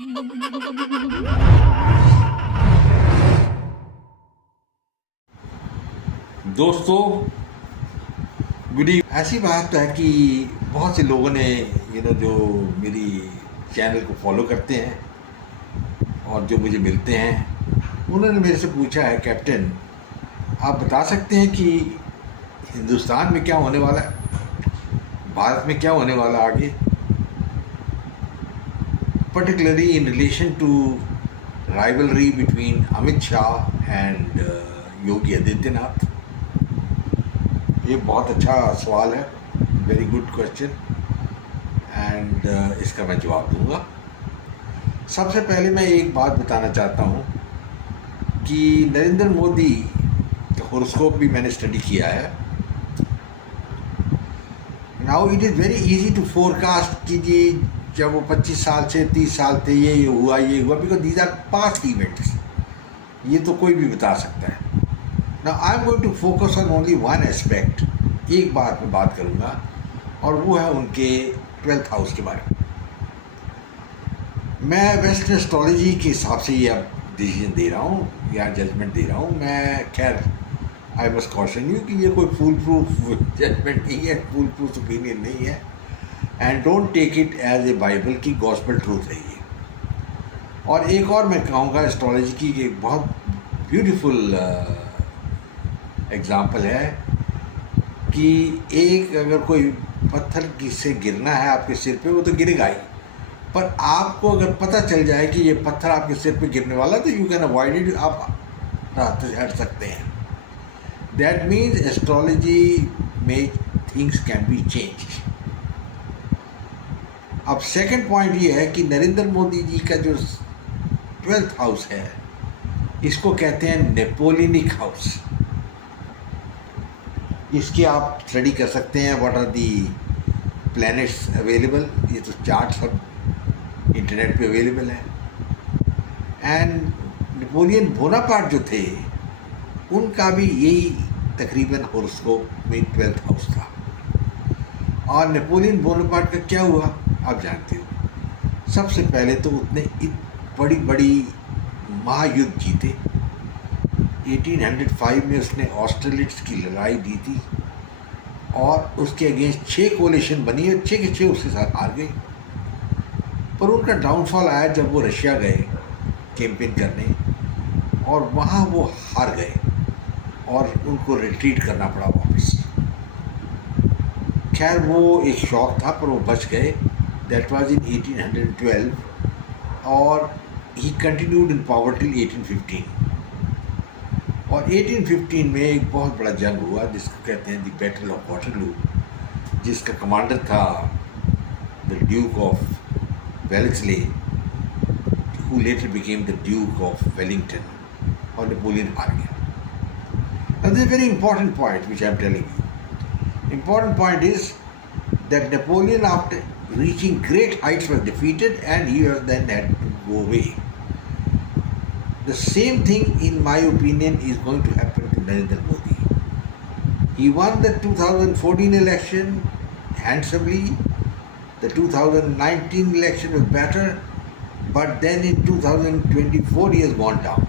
दोस्तों, good evening. ऐसी बात है कि बहुत से लोगों ने जो मेरी चैनल को फॉलो करते हैं और जो मुझे मिलते हैं, उन्होंने मेरे से पूछा है, कैप्टन आप बता सकते हैं कि हिंदुस्तान में क्या होने वाला है, भारत में क्या होने वाला आगे, particularly in relation to rivalry between Amit Shah and Yogi Adityanath. ये बहुत अच्छा सवाल है, वेरी गुड क्वेश्चन, एंड इसका मैं जवाब दूंगा। सबसे पहले मैं एक बात बताना चाहता हूँ कि नरेंद्र मोदी का हॉरोस्कोप भी मैंने स्टडी किया है। Now it is very easy to forecast कि जी जब वो 25 साल से 30 साल थे ये हुआ, because these are past events. ये तो कोई भी बता सकता है। Now I am going to focus on only one aspect. एक बात में बात करूँगा और वो है उनके 12th हाउस के बारे में। मैं वेस्टर्न एस्ट्रोलॉजी के हिसाब से ये अब डिसीजन दे रहा हूँ या जजमेंट दे रहा हूँ। मैं खैर आई मस्ट कॉशन यू कि ये कोई फुल प्रूफ जजमेंट नहीं है, फुल प्रूफ ओपिनियन नहीं है, and don't take it as a Bible की गॉस्पेल ट्रूथ है ये। और एक और मैं कहूँगा एस्ट्रोलॉजी की एक बहुत ब्यूटीफुल एग्जाम्पल है कि एक अगर कोई पत्थर से गिरना है आपके सिर पे, वो तो गिरेगा ही, पर आपको अगर पता चल जाए कि ये पत्थर आपके सिर पे गिरने वाला तो यू कैन अवॉइड इट, आप रास्ते से हट सकते हैं। दैट मीन्स एस्ट्रोलॉजी में थिंग्स कैन बी चेंज। अब सेकंड पॉइंट ये है कि नरेंद्र मोदी जी का जो 12th हाउस है, इसको कहते हैं नेपोलियनिक हाउस। इसकी आप स्टडी कर सकते हैं, what are the planets available. ये तो चार्ट सब इंटरनेट पे अवेलेबल है। एंड नेपोलियन बोनापार्ट जो थे, उनका भी यही तकरीबन हॉरोस्कोप में 12th हाउस था। और नेपोलियन बोनापार्ट का क्या हुआ आप जानते हो। सबसे पहले तो उसने बड़ी बड़ी महायुद्ध जीते। 1805 में उसने ऑस्ट्रेलिट्स की लड़ाई दी थी और उसके अगेंस्ट 6 कोलिशन बनी और 6 के 6 उसके साथ हार गए। पर उनका डाउनफॉल आया जब वो रशिया गए कैंपेन करने, और वहाँ वो हार गए और उनको रिट्रीट करना पड़ा वापस। खैर वो एक शौक था, पर वो बच गए। दैट वाज इन 1812 और ही कंटिन्यूड इन पावर टिल 1815। और 1815 में एक बहुत बड़ा जंग हुआ जिसको कहते हैं द बैटल ऑफ वाटरलू, जिसका कमांडर था the Duke of Wellesley, who letter became the Duke of Wellington, और नेपोलियन हार गया। Now this is a very important point which I am telling you. Important point is that Napoleon, after reaching great heights, was defeated and he was then had to go away. The same thing, in my opinion, is going to happen to Narendra Modi. He won the 2014 election handsomely. The 2019 election was better, but then in 2024 he has gone down,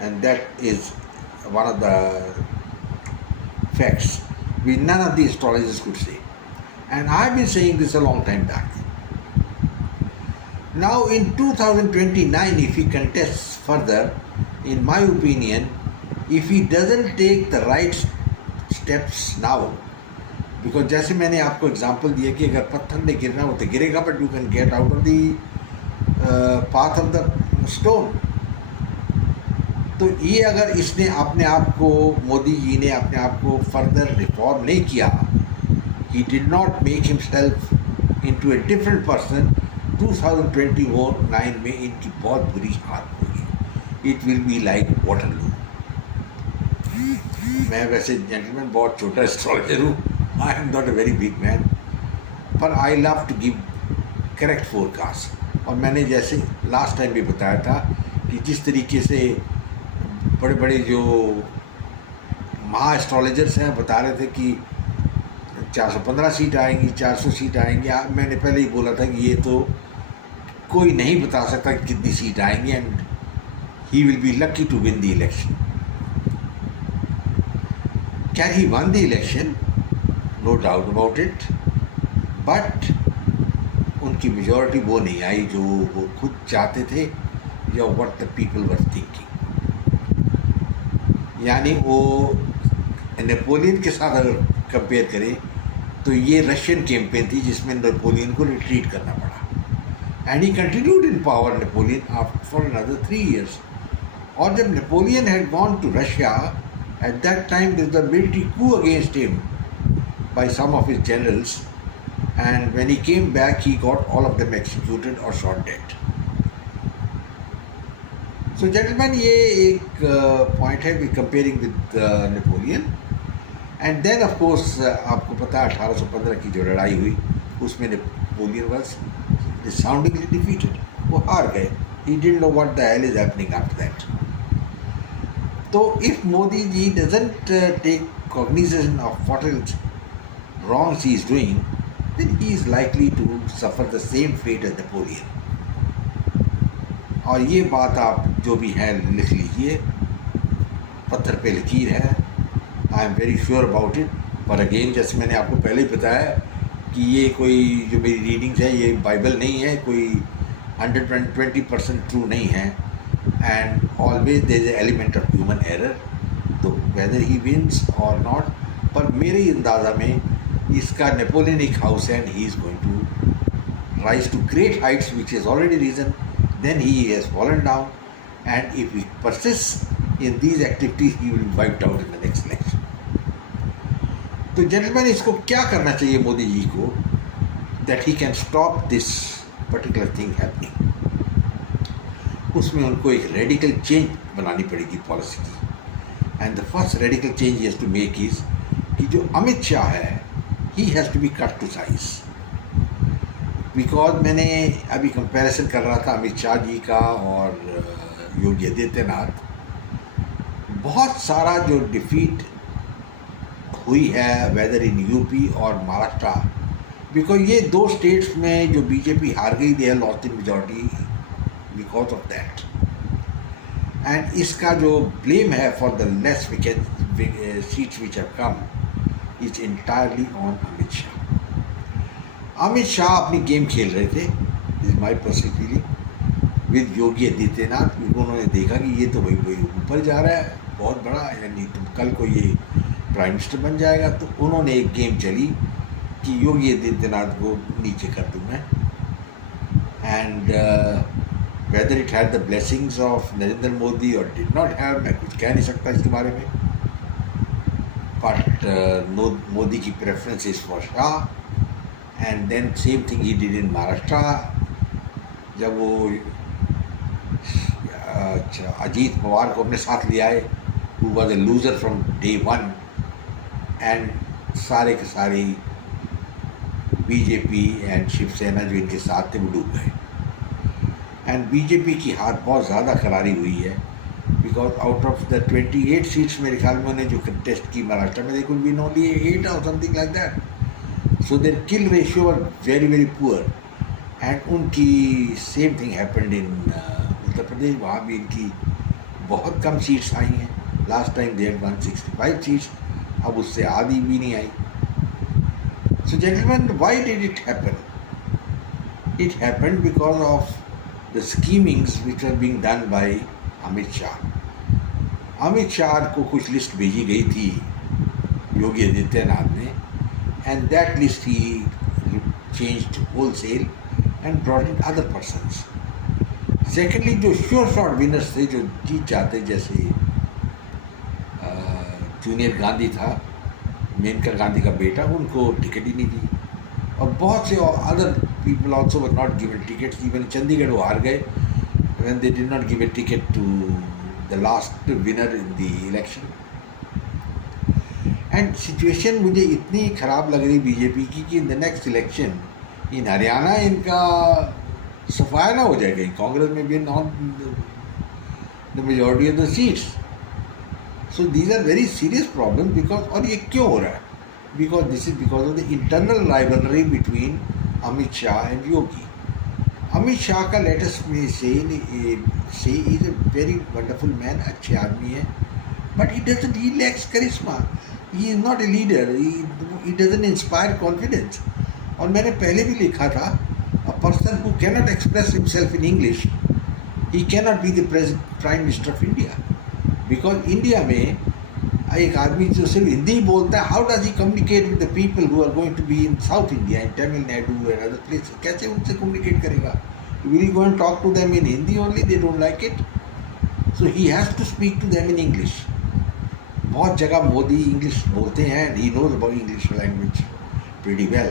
and that is one of the facts which none of the astrologers could say. And I've been saying this a long time back. Now in 2029, if he contests further, in my opinion, if he doesn't take the right steps now, because जैसे मैंने आपको example दिया कि अगर पत्थर ने गिरना हो तो गिरेगा, but you can get out of the path of the stone. तो ये अगर इसने अपने आप को, मोदी जी ने अपने आप को फर्दर रिफॉर्म नहीं किया, he did not make himself into a different person, 2029 में इनकी बहुत बुरी हालत होगी। It will be like Waterloo. मैं वैसे जेंटलमैन बहुत छोटा एस्ट्रोलॉजर हूँ, I am not a very big man, पर I love to give correct forecast. और मैंने जैसे लास्ट टाइम भी बताया था कि जिस तरीके से बड़े बड़े जो महा एस्ट्रोलॉजर्स हैं बता रहे थे कि 415 सीट आएंगी, 400 सीट आएंगी, मैंने पहले ही बोला था कि ये तो कोई नहीं बता सकता कि कितनी सीट आएंगी, and he will be lucky to win the election. Can he won the election? No doubt about it, but उनकी मेजॉरिटी वो नहीं आई जो वो खुद चाहते थे या what the people were thinking. यानी वो नेपोलियन के साथ अगर कंपेयर करें तो ये रशियन कैंपेन थी जिसमें नेपोलियन को रिट्रीट करना पड़ा. And he continued in power Napoleon for another 3 years. और जब Napoleon had gone to Russia, at that time there was a military coup against him by some of his generals, and when he came back he got all of them executed or shot dead. So gentlemen, ये एक point है comparing with Napoleon. And then of course आपको पता है 1815 की जो लड़ाई हुई उसमें Napoleon was resoundingly defeated. वो हार गए. He didn't know what the hell is happening after that. So if Modi ji doesn't take cognizance of what is wrong he is doing, then he is likely to suffer the same fate as Napoleon. और ये बात आप जो भी है लिख लीजिए, पत्थर पे लकीर है. I am very sure about it. पर अगेन जैसे मैंने आपको पहले ही बताया कि ये कोई जो मेरी रीडिंग्स है ये बाइबल नहीं है, कोई 120% ट्रू नहीं है. And always there is a element of human error. तो वेदर ही विंस और नॉट, पर मेरे अंदाज़ा में इसका Napoleonic house and he is going to rise to great heights which is already risen. Then he has fallen down, and if he persists in these activities, he will be wiped out in the next election. तो gentlemen, इसको क्या करना चाहिए मोदी जी को that he can stop this particular thing happening? उसमें उनको एक radical change बनानी पड़ेगी पॉलिसी की. And the first radical change he has to make is कि जो अमित शाह है, he has to be cut to size. Because मैंने अभी कंपैरिजन कर रहा था अमित शाह जी का और योगी आदित्यनाथ. बहुत सारा जो डिफीट हुई है वेदर इन यूपी और महाराष्ट्र, बिकॉज ये 2 स्टेट्स में जो बीजेपी हार गई, they lost in majority because of that. And इसका जो ब्लेम है for the less seats which have come is entirely on Amit Shah. Amit Shah अपनी गेम खेल रहे थे, is my personal feeling, with Yogi Adityanath. क्योंकि उन्होंने देखा कि ये तो भाई ऊपर जा रहा है बहुत बड़ा, यानी तो कल को ये प्राइम मिनिस्टर बन जाएगा. तो उन्होंने एक गेम चली कि योगी आदित्यनाथ को नीचे कर दूँ मैं. And whether it had the blessings of Narendra Modi और डिड नॉट हैव, मैं कुछ कह नहीं सकता इसके बारे में. बट मोदी की preference is for Shah. And then same thing he did in Maharashtra. जब वो अजीत पवार को अपने साथ ले आए, who was a loser from day one, and सारे के सारे बीजेपी एंड शिवसेना जो इनके साथ थे वो डूब गए. एंड बीजेपी की हार बहुत ज़्यादा करारी हुई है, because out of the 28 seats मेरे ख्याल में उन्हें जो कंटेस्ट की महाराष्ट्र में, they could win only 8 or something like that. So their kill ratio were very very poor. And उनकी same thing happened in Uttar Pradesh. वहाँ भी इनकी बहुत कम सीट्स आई हैं. Last time they had 165 seats, अब उससे आधी भी नहीं आई. So gentleman, why did it happen? It happened because of the schemings which are being done by Amit Shah. Amit Shah को कुछ लिस्ट भेजी गई थी योगी आदित्यनाथ ने, and that list he changed wholesale and brought in other persons. Secondly, जो sure shot winners थे जो जीत जाते, जैसे जूनियर गांधी था, मेनका गांधी का बेटा, उनको टिकट ही नहीं दी. और बहुत से other people also were not given tickets. Even Chandigarh वो हार गए when they did not give a ticket to the last winner in the election. And situation मुझे इतनी ख़राब लग रही बीजेपी की कि in the next election in Haryana इनका सफाया ना हो जाएगा. कांग्रेस में भी not the majority of the seats. So these are very serious problem. Because, और ये क्यों हो रहा है? Because this is because of the internal rivalry between Amit Shah and Yogi. Amit Shah का लेटेस्ट में से is a very wonderful man, अच्छे आदमी है, but he lacks charisma, he is not a leader, he doesn't inspire confidence. और मैंने पहले भी लिखा था, a person who cannot express himself in English, he cannot be the prime minister of India. Because India में एक आदमी जो सिर्फ हिंदी ही बोलता है, how does he communicate with the people who are going to be in South India, in Tamil Nadu and other places? कैसे उनसे कम्युनिकेट करेगा? Will he go and talk to them in Hindi only? They don't like it, so he has to speak to them in English. बहुत जगह Modi English बोलते हैं, he knows about English language pretty well,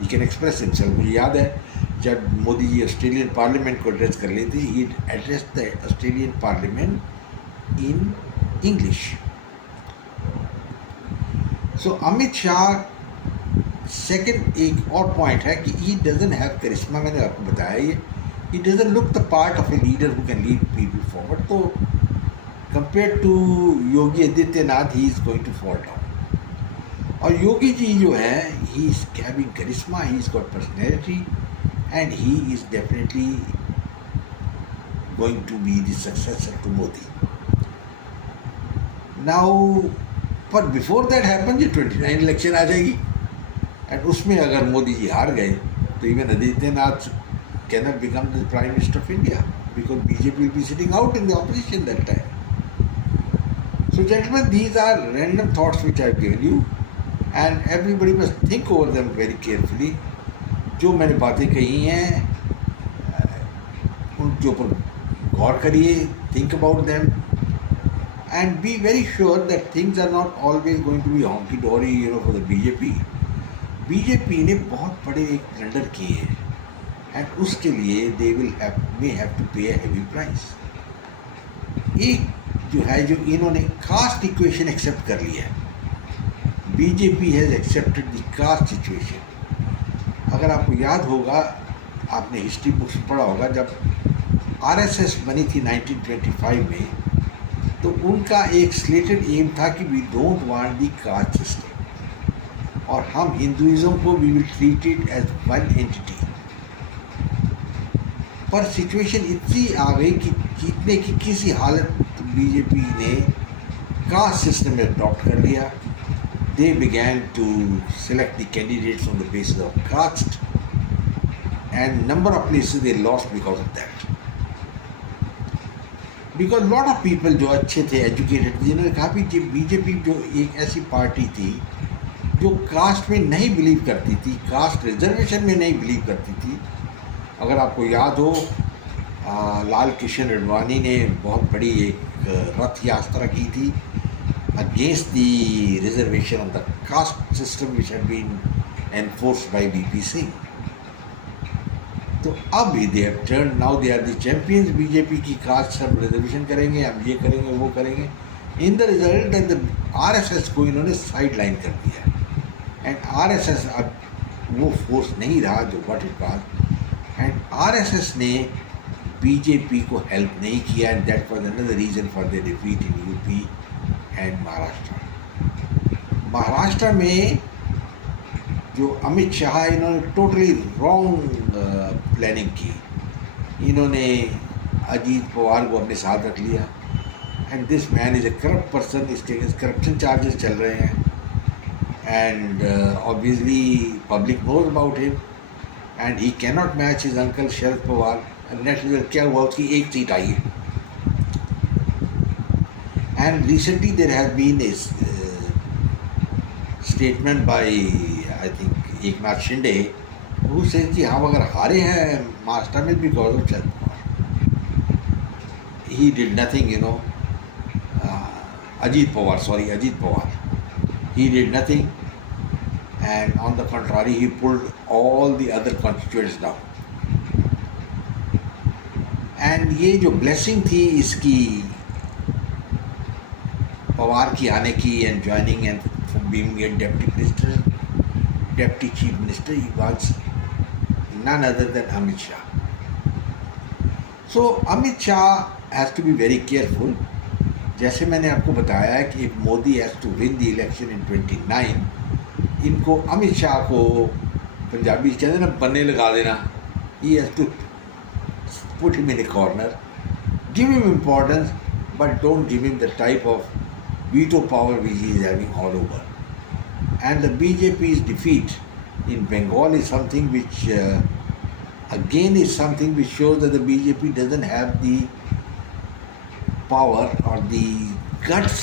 he can express himself. मुझे याद है जब Modi ji Australian parliament को address कर लेते, he address the Australian parliament in English. So Amit Shah second एक और पॉइंट है कि ही डजंट हैव करिश्मा, मैंने आपको बताया ये, he doesn't look the part of a leader who can lead people forward. तो compare to Yogi Adityanath he is going to fall down. और योगी जी जो है, he is having Karishma, he is got personality and he is definitely going to be the successor to Modi. Now पर before that happen, ये 29 election आ जाएगी and उसमें अगर मोदी जी हार गए तो even Adityanath can not become the prime minister of India, because BJP will be sitting out in the opposition that time. So gentleman, these are random thoughts which I have given you and everybody must think over them very carefully. जो मैंने बातें कही हैं उनके ऊपर गौर करिए, think about them and be very sure that things are not always going to be honky dory, for the BJP. BJP ने बहुत बड़े एक ब्लंडर किए हैं एंड उसके लिए they may have to pay a heavy price. एक जो है, जो इन्होंने कास्ट इक्वेशन एक्सेप्ट कर लिया है, BJP has accepted the caste situation. अगर आपको याद होगा, आपने हिस्ट्री बुक्स पढ़ा होगा, जब RSS बनी थी 1925 में, तो उनका एक स्लेटेड एम था कि we don't want the caste system और हम हिंदुइज्म को we will treat it as one entity. पर सिचुएशन इतनी आ गई कि जीतने की किसी हालत बीजेपी ने कास्ट सिस्टम में अडॉप्ट कर लिया। They began to select the candidates on the basis of caste and number of places they lost because of that. Because lot of people जो अच्छे थे, एजुकेटेड, जिन्होंने कहा कि बीजेपी जो एक ऐसी पार्टी थी जो कास्ट में नहीं बिलीव करती थी, कास्ट रिजर्वेशन में नहीं बिलीव करती थी। अगर आपको याद हो, लाल कृष्ण अडवाणी ने बहुत बड़ी एक रथ यात्रा की थी against the reservation of the caste system which had been enforced by VP Singh. तो अब he they have turn, now they are the champions. BJP की कास्ट सब रिजर्वेशन करेंगे, हम ये करेंगे, वो करेंगे। In the result the RSS को इन्होंने साइड लाइन कर दिया एंड RSS अब वो फोर्स नहीं रहा जो what it was and RSS ने बीजेपी को हेल्प नहीं किया and that was another reason for the defeat in UP and Maharashtra. Maharashtra में जो अमित शाह, इन्होंने टोटली रॉन्ग प्लानिंग की। इन्होंने अजीत पवार को अपने साथ रख लिया and this man is a corrupt person, इसके करप्शन चार्जेस चल रहे हैं and obviously public knows about him and he can not match his uncle Sharad Pawar. Net result क्या हुआ, उसकी एक सीट आई है and recently there has been a statement by I think Eknath Shinde who says कि हम अगर हारे हैं महाराष्ट्र में because of Sharad Pawar, he did nothing, Ajit Pawar, he did nothing and on the contrary he pulled all the other constituents down. and ये जो blessing थी इसकी पवार की आने की and joining and being a deputy chief minister, he was none other than Amit Shah. So Amit Shah has to be very careful. जैसे मैंने आपको बताया है कि Modi has to win the election in 29, इनको अमित शाह को पंजाबी कहते हैं ना, बन्ने लगा देना। He has to put him in a corner, give him importance, but don't give him the type of veto power which he is having all over. And the BJP's defeat in Bengal is something which, again, is something which shows that the BJP doesn't have the power or the guts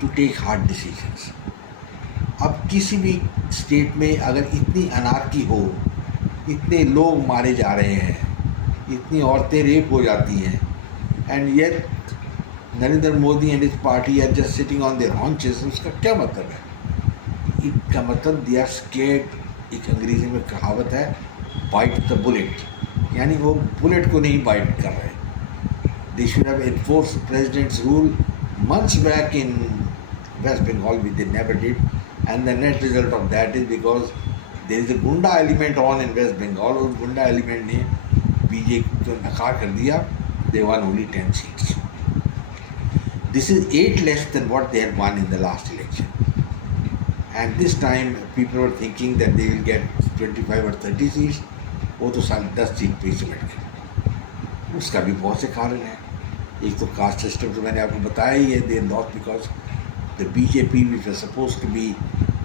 to take hard decisions. अब किसी भी state में अगर इतनी anarchy हो, इतने लोग मारे जा रहे हैं, इतनी औरतें रेप हो जाती हैं, and yet Narendra Modi and his party are just sitting on their haunches, उसका क्या मतलब है? इसका मतलब दे आर स्केर्ड। एक अंग्रेजी में कहावत है, बाइट द बुलेट, यानी वो बुलेट को नहीं बाइट कर रहे। They should have enforce presidents rule months back in West Bengal, which they never did, and the net result of that is because there is a Gunda element on in West Bengal, और Gunda element ने BJP को नकार कर दिया। They won only 10 seats. This is 8 less than what they had won in the last election. And this time people were thinking that they will get 25 or 30 seats. वो तो साल 10 seat पे ही सिमट गए। उसका भी बहुत से कारण है। एक तो कास्ट सिस्टम तो मैंने आपको बताया ही है, they lost because the BJP which was suppose to be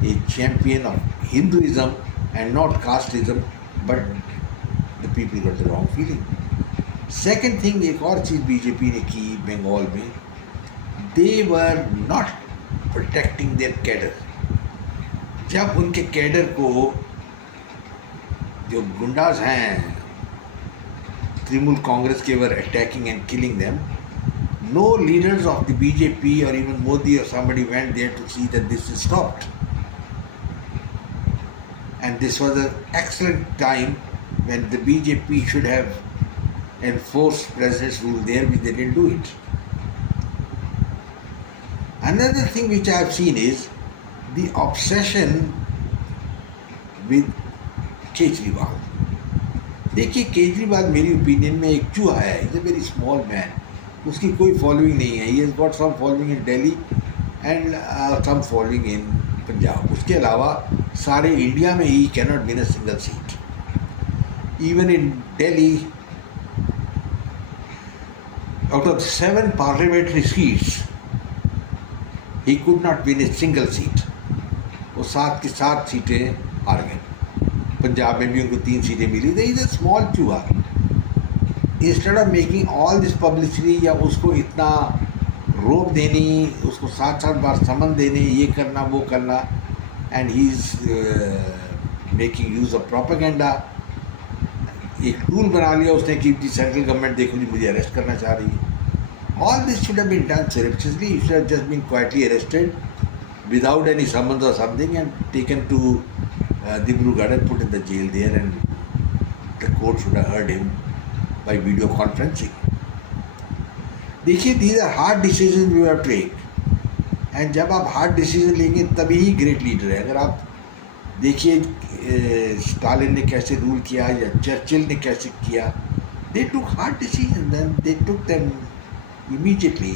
a champion of Hinduism and not casteism, but the people got the wrong feeling. Second thing, एक और चीज़ बीजेपी ने की बंगाल में, they were not protecting their cadre. जब उनके cadre को जो गुंडाज हैं तृणमूल कांग्रेस के were attacking and killing them, no leaders of the BJP or even Modi or somebody went there to see that this is stopped. And this was an excellent time when the BJP should have enforced president's rule there, which they didn't do it. Another thing which I have seen is the obsession with Kejriwal. देखिए, केजरीवाल मेरी opinion में एक चूहा है, is a very small man, उसकी कोई following नहीं है। He has got some following in Delhi and some following in Punjab. उसके अलावा सारे इंडिया में he can not win a single seat. Even in Delhi, out of 7 parliamentary seats he could not win a single seat. वो 7 की 7 सीटें हार गए। पंजाब में भी उनको 3 सीटें मिली। दे इज अ स्मॉल चूहा। Instead of making all this publicity, या उसको इतना रोक देनी, उसको 7-7 बार समन देने, ये करना वो करना, and he is making use of propaganda. एक टूल बना लिया उसने कि जी सेंट्रल गवर्नमेंट देखो जी मुझे अरेस्ट करना चाह रही है। All this should have been done surreptitiously. He should have just been quietly arrested without any summons or something and taken to Dibrugarh and put in the jail there, and the court should have heard him by video conferencing. देखिए, these are hard decisions you have to take, and जब आप hard decision लेंगे तभी ही great leader है। अगर आप देखिए Stalin ने कैसे रूल किया या चर्चिल ने कैसे किया, they took hard decisions and they took them immediately,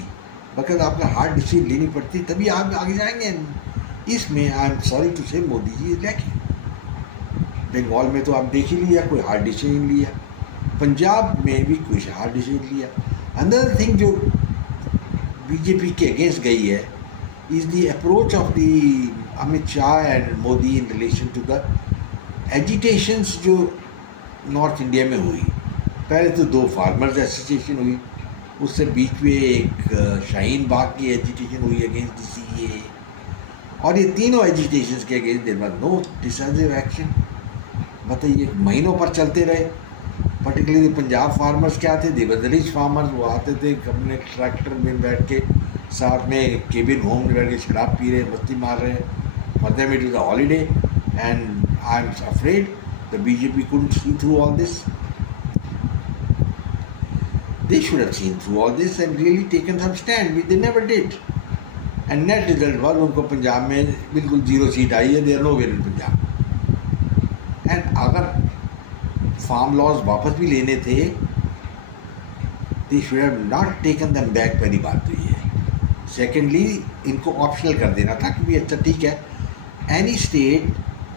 because आपको hard decision लेनी पड़ती तभी आप आगे जाएंगे। इसमें आई एम सॉरी टू से मोदी जी इज लैकिंग। बंगाल में तो आप देख ही लिया, कोई हार्ड डिसीजन लिया, पंजाब में भी कोई हार्ड डिसीजन लिया। अनदर थिंग जो बीजेपी के अगेंस्ट गई है is the approach of the Amit Shah and Modi in relation to the agitations जो नॉर्थ इंडिया में हुई। पहले तो 2 फार्मर्स एसोसिएशन हुई, उससे बीच में एक शाहीन बाग की एजिटेशन हुई अगेंस्ट द CAA, और ये तीनों एजिटेशंस के against there was no decisive action. बताइए, महीनों पर चलते रहे। पर्टिकुलरली पंजाब फार्मर्स क्या थे, दे वर द रिच फार्मर्स। वो आते थे अपने ट्रैक्टर में बैठ के, साथ में केबिन होम में बैठ के शराब पी रहे, मस्ती मार रहे। For them it was a holiday, and I am afraid the BJP couldn't see through all this. They should have seen through all this and really taken some stand, which they never did. And net result was उनको पंजाब में बिल्कुल 0 seat आई है। they are nowhere in Punjab. and अगर farm laws वापस भी लेने थे, they should have not taken them back। पहली बात तो ये है। सेकेंडली, इनको ऑप्शनल कर देना था कि भी अच्छा ठीक है, any state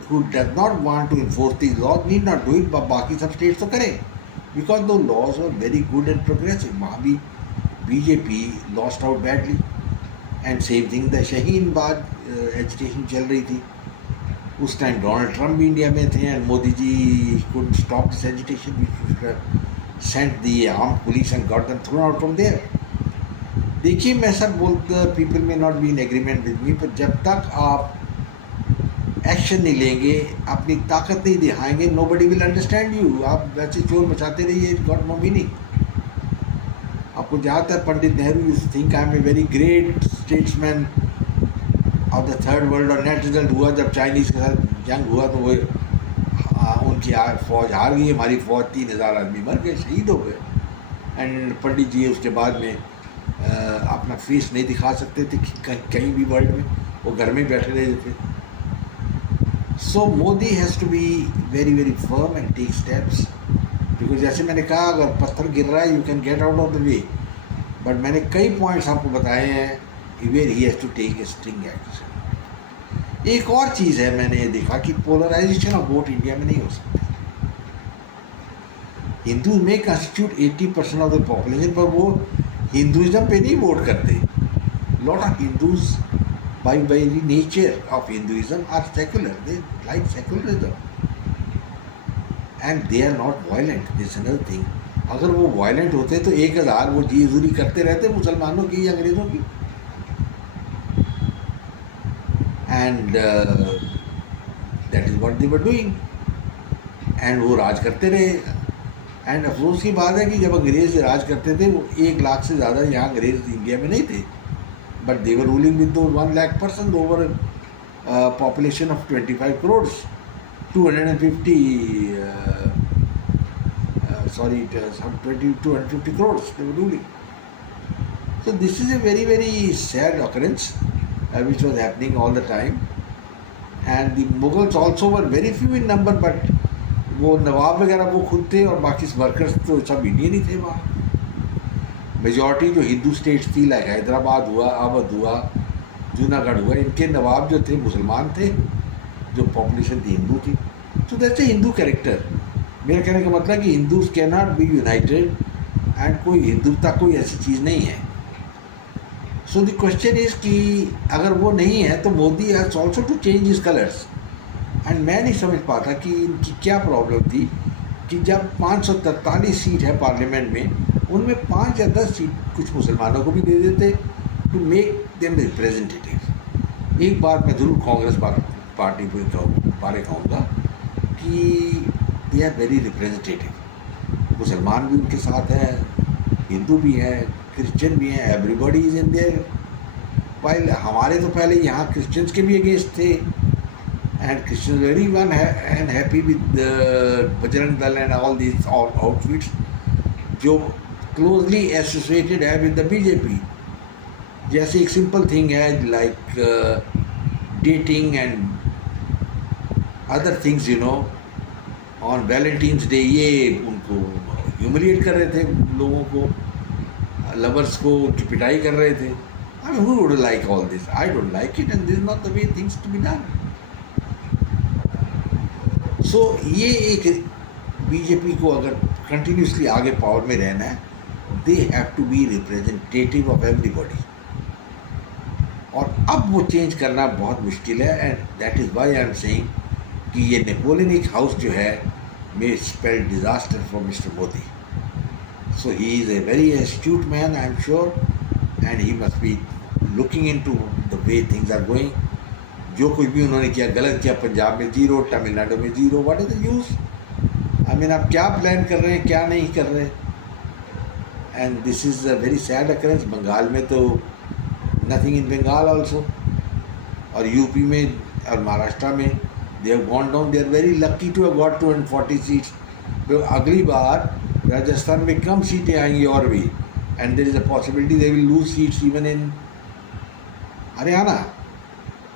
who does not want to enforce these laws need not do it, बाकी सब स्टेट्स तो करें। because the laws were very good and progressive. वहाँ भी BJP lost out badly. And same thing the Shaheen Bagh agitation चल रही थी. उस टाइम डोनाल्ड ट्रंप भी इंडिया में थे and Modi ji could stop this agitation which sent the armed police and got them thrown out from there. देखिए मैं सब बोलते पीपल में not be in agreement with me, पर जब तक आप एक्शन नहीं लेंगे, अपनी ताकत नहीं दिखाएंगे, नोबडी विल अंडरस्टैंड यू. आप वैसे शोर मचाते रहिए, इट गॉट नो मीनिंग. आपको जहाँ तक Pandit Nehru you think I am a very great statesman of the third world, और नेट रिजल्ट हुआ जब चाइनीज़ के साथ जंग हुआ तो वो उनकी फौज हार गई, हमारी फौज 3000 आदमी मर गए, शहीद हो गए. एंड पंडित जी उसके बाद में अपना फेस नहीं दिखा सकते थे कहीं भी वर्ल्ड में, वो घर में बैठे रहे थे. So Modi has to be very very firm and take steps, because जैसे मैंने कहा अगर पत्थर गिर रहा है you can get out of the way, but मैंने कई पॉइंट्स आपको बताए हैं where he has to take a string action. एक और चीज़ है, मैंने देखा कि पोलराइजेशन ऑफ वोट इंडिया में नहीं हो सकती. हिंदू में कंस्टिट्यूट 80% ऑफ द पॉपुलेशन, पर वो हिंदुज़म पे नहीं वोट करते. Lot of Hindus by very nature of Hinduism are secular. They like secularism and they are not violent. This is another thing. अगर वो वायलेंट होते तो 1000 वो जी हजूरी करते रहते मुसलमानों की या अंग्रेज़ों की. And that is what they were doing. And वो राज करते रहे. एंड अफसोस की बात है कि जब अंग्रेज़ राज करते थे वो 1 लाख से ज़्यादा यहाँ अंग्रेज़ इंडिया में नहीं थे, but they were ruling with those 1 lakh persons over a population of 25 crores, 250 some 250 crores they were ruling. So this is a very very sad occurrence which was happening all the time. And the Mughals also were very few in number, but वो नवाब वगैरह वो खुद थे और बाकी workers तो सब Indian ही थे. वहाँ मेजॉरिटी जो हिंदू स्टेट्स थी लाइक हैदराबाद हुआ, अवध हुआ, जूनागढ़ हुआ, इनके नवाब जो थे मुसलमान थे, जो पॉपुलेशन थी हिंदू थी. तो दैट्स ए हिंदू कैरेक्टर. मेरा कहने का मतलब कि Hindus can not be united and कोई हिंदुत्व कोई ऐसी चीज़ नहीं है. सो द क्वेश्चन इज़ कि अगर वो नहीं है तो Modi has also to change his colours. And मैं नहीं समझ पाता कि इनकी क्या प्रॉब्लम थी कि जब 543 सीट है पार्लियामेंट में, उनमें 5 या 10 सीट कुछ मुसलमानों को भी दे देते टू मेक देम रिप्रेजेंटेटिव. एक बात मैं ज़रूर कांग्रेस पार्टी को बारे कहूँगा कि दे आर वेरी रिप्रेजेंटेटिव. मुसलमान भी उनके साथ है, हिंदू भी हैं, क्रिश्चियन भी हैं, everybody is in their. While हमारे तो पहले यहाँ क्रिश्चियंस के भी अगेंस्ट थे and Christians very one and happy with Bajrang Dal and all this outfits जो क्लोजली एसोसिएटेड है विद द बीजेपी. जैसे एक सिंपल थिंग है like dating and other things you know on Valentine's day, ये उनको ह्यूमिलिएट कर रहे थे लोगों को, लवर्स को उनकी पिटाई कर रहे थे. I mean who would like all this? I don't like it and this is not the way things to be done. So ये एक बीजेपी को अगर कंटिन्यूसली आगे पावर में रहना है, they have to be representative of everybody. और अब वो चेंज करना बहुत मुश्किल है. And that is why I am saying कि ये नेपोलियनिक हाउस जो है may spell disaster for mister Modi. So he is a very astute man I am sure and he must be looking into the way things are going. जो कुछ भी उन्होंने किया गलत किया, पंजाब में 0, तमिलनाडु में 0, what is the use? I mean आप क्या प्लान कर रहे हैं, क्या नहीं कर रहे. And this is a very sad occurrence. Bengal में तो नथिंग इन बंगाल ऑल्सो, और यूपी में और महाराष्ट्र में they have gone down. They are very lucky to have got 240 seats. तो अगली बार राजस्थान में कम सीटें आएंगी और भी, and there is a possibility they will lose seats even in Haryana,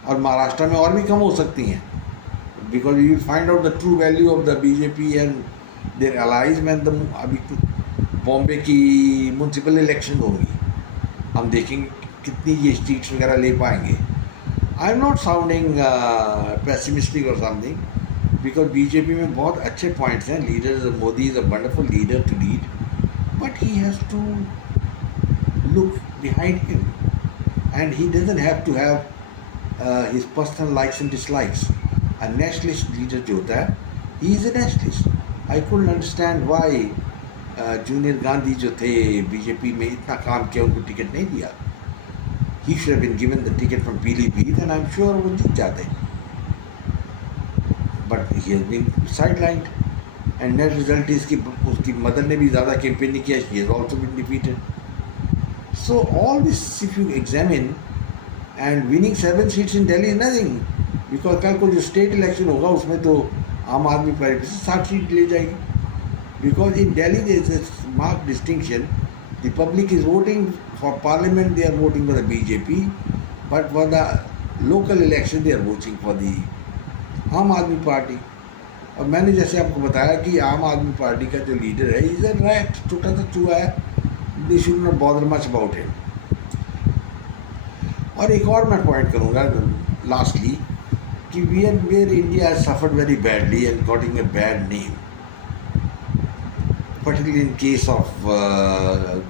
और महाराष्ट्र में और भी कम हो सकती हैं. Because you will find out the true value of the BJP and their allies. में अभी बॉम्बे की म्यूनसिपल इलेक्शन होगी, हम देखेंगे कितनी ये सीट्स वगैरह ले पाएंगे. I am not sounding pessimistic और समथिंग, बिकॉज बीजेपी में बहुत अच्छे पॉइंट्स हैं. Leader Modi is a wonderful leader to lead, but he has to look behind him, and he doesn't have to have his personal likes and dislikes. A nationalist leader जो होता है, he is a nationalist. I couldn't understand why junior Gandhi जो थे BJP में इतना काम किया, उनको टिकट नहीं दिया. He should have been given the ticket from Pili-Bheet, and I'm sure वो जीत जाते. But he has been sidelined, and net result is कि उसकी मदर ने भी ज़्यादा कैंपेन नहीं किया. She has also been defeated. So all this, if you examine, and winning 7 seats in Delhi is nothing, because कल को जो स्टेट इलेक्शन होगा उसमें तो आम आदमी पार्टी से 60 सीट ले जाएगी. Because in Delhi there is a marked distinction. The public is voting for parliament, they are voting for the BJP, but for the local election they are voting for the आम आदमी party. और मैंने जैसे आपको बताया कि आम आदमी पार्टी का जो लीडर है, इज अ रैट, छोटा सा चूहा है. They should not bother much about him. और एक और मैं पॉइंट करूँगा लास्टली कि where India has suffered very badly and getting a bad name, particularly in case of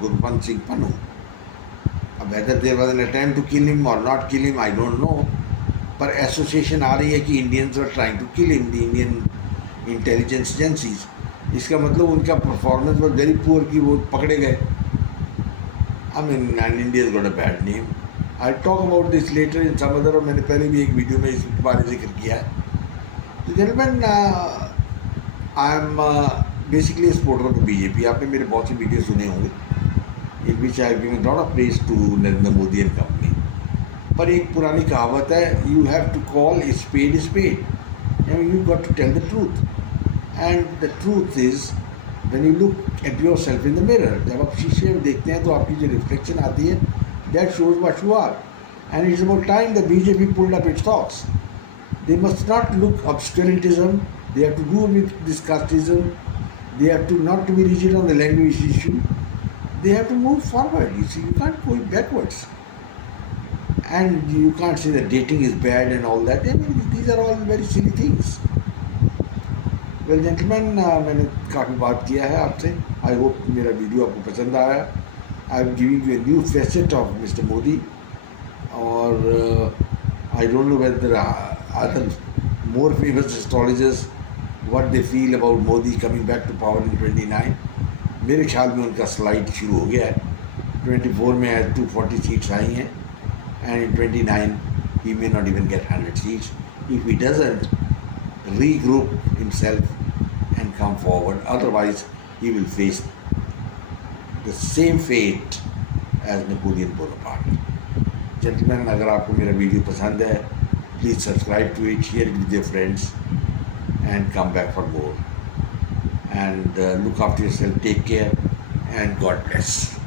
Gurpant Singh Pannu. Whether there was an attempt to kill him or not kill him, I don't know. पर association आ रही है कि Indians are trying to kill him, the Indian intelligence agencies. इसका मतलब उनका performance was very poor कि वो पकड़े गए. I mean, and India has got a bad name. I'll talk about this later in some other. और मैंने पहले भी एक वीडियो में इस बारे जिक्र किया है. तो gentlemen, I am basically a supporter of the BJP. आपने मेरे बहुत से वीडियो सुने होंगे in which I have given a lot of praise to Narendra Modi and company. पर एक पुरानी कहावत है, you have to call a spade. And you got to tell the truth. And the truth is, when you look at yourself in the mirror, जब आप शीशे में देखते हैं तो आपकी जो रिफ्लेक्शन आती है, that shows what you are. And it's about time the BJP pulled up its socks. They must not look obscurantism. They have to do with this casteism. They have to not to be rigid on the language issue. They have to move forward. You see, you can't go backwards. And you can't say that dating is bad and all that. I mean, these are all very silly things. Well gentleman, मैंने काफ़ी बात किया है आपसे. I hope मेरा video आपको पसंद आया. I am giving you a new facet of mister Modi. और I don't know whether other more famous astrologers what they feel about Modi coming back to power in 29. मेरे ख्याल में उनका स्लाइड शुरू हो गया है. 24 में 240 सीट्स आई हैं, and in 29 he may not even get 100 seats if he doesn't regroup himself and come forward. Otherwise, he will face the same fate as Napoleon Bonaparte. Gentlemen, अगर आपको मेरा वीडियो पसंद है, please subscribe to it, share it with your friends, and come back for more. And look after yourself, take care, and God bless.